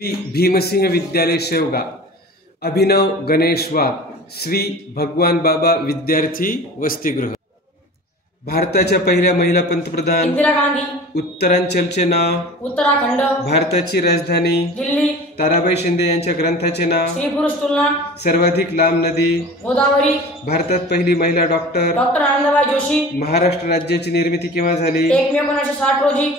श्री भीमसिंह विद्यालय शेवगाव, अभिनव गणेश वाघ, श्री भगवान बाबा विद्यार्थी वसतिगृह। भारताच्या पहिल्या महिला पंतप्रधान इंदिरा गांधी। उत्तरांचलचे नाव उत्तराखंड। भारताची राजधानी दिल्ली। ताराबाई शिंदे यांच्या ग्रंथाचे नाव स्त्री पुरुष तुलना। सर्वाधिक लांब नदी गोदावरी। भारतात पहिली महिला डॉक्टर आनंदबाई जोशी। महाराष्ट्र राज्याची निर्मिती केव्हा झाली? 1 मे 1960 रोजी।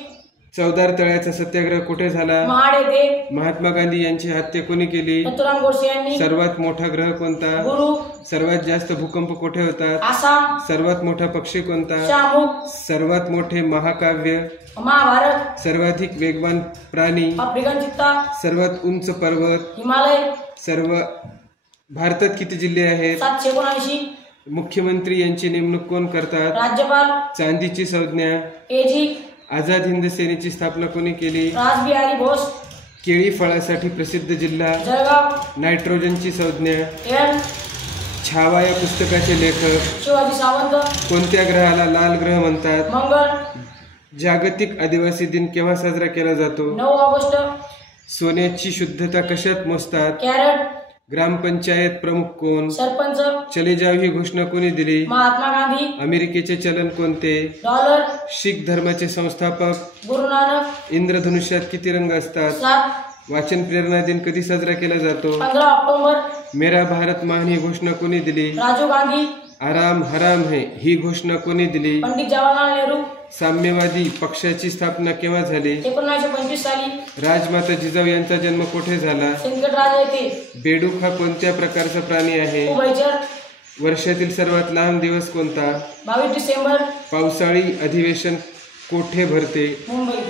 चौदार तळ्याचा सत्याग्रह कुठे झाला? महाड येथे। महात्मा गांधी यांची हत्या कोणी केली? नथुराम गोडसे यांनी। सर्वात मोठा ग्रह कोणता? गुरु। सर्वात जास्त भूकंप कुठे होतात? आसाम। सर्वात मोठा पक्षी कोणता? शाहमुख। सर्वात मोठे महाकाव्य? महाभारत। सर्वाधिक वेगवान प्राणी? आफ्रिकन चित्ता। सर्वात उंच पर्वत? हिमालय। भारतात किती जिल्हे आहेत? 779। मुख्यमंत्री यांची नेमणूक कोण करतात? राज्यपाल। चांदीची संज्ञा? एजी। आझाद हिंद सेनेची स्थापना कोणी केली? रासबिहारी बोस। केळी फळासाठी प्रसिद्ध जिल्हा? जळगाव। नायट्रोजनची संज्ञा? एन। छावा या पुस्तकाचे लेखक? शिवाजी सावंत। कोणत्या ग्रहाला लाल ग्रह म्हणतात? मंगळ। जागतिक आदिवासी दिन केव्हा साजरा केला जातो? 9 ऑगस्ट। सोन्याची शुद्धता कशात मोजतात? कॅरेट। ग्रामपंचायत प्रमुख कोण? सरपंच। चले जाव ही घोषणा कोणी दिली? महात्मा गांधी। अमेरिकेचे चलन कोणते? डॉलर। शीख धर्माचे संस्थापक? गुरु नानक। इंद्रधनुष्यात किती रंग असतात? 7। वाचन प्रेरणा दिन कधी साजरा केला जातो? 15 ऑक्टोबर। मेरा भारत महान ही घोषणा कोणी दिली? राजीव गांधी। आराम हराम है ही घोषणा कोणी दिली? पंडित जवाहरलाल नेहरू। साम्यवादी पक्षाची स्थापना केव्हा झाली? 1925 साली। राजमाता जिजाऊ यांचा जन्म कुठे झाला? सिंदखेडराजा येथे। बेडूक हा कोणत्या प्रकारचा प्राणी आहे? उभयचर। वर्षातील सर्वात लहान दिवस कोणता? 22 डिसेंबर। पावसाळी अधिवेशन कोठे भरते? मुंबई।